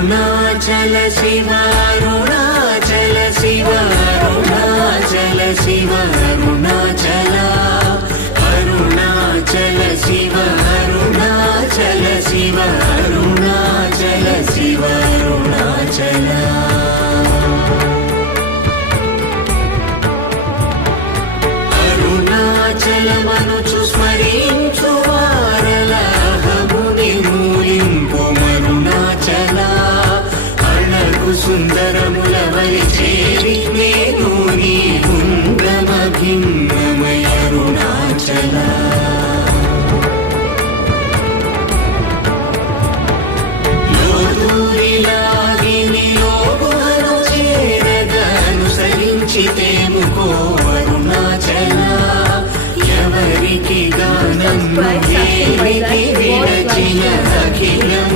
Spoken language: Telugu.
అరుణాచల శివ అరుణాచల శివ అరుణాచల శివ అరుణాచల అరుణాచల శివ అరుణాచల శివ అరుణాచల శివ అరుణాచల అరుణాచలమనుచు స్మరించు వారలహముని మూలింపు మరుణాచల అణగు సుందరముల వలి చేరి నేను నీ గుండ్రమ భిన్నమయ అరుణాచల లోదూరిలాగిని లోగుహను చేరగా అనుసరించితేముకో అరుణాచల ఎవరికి గానం విడచిన అఖిల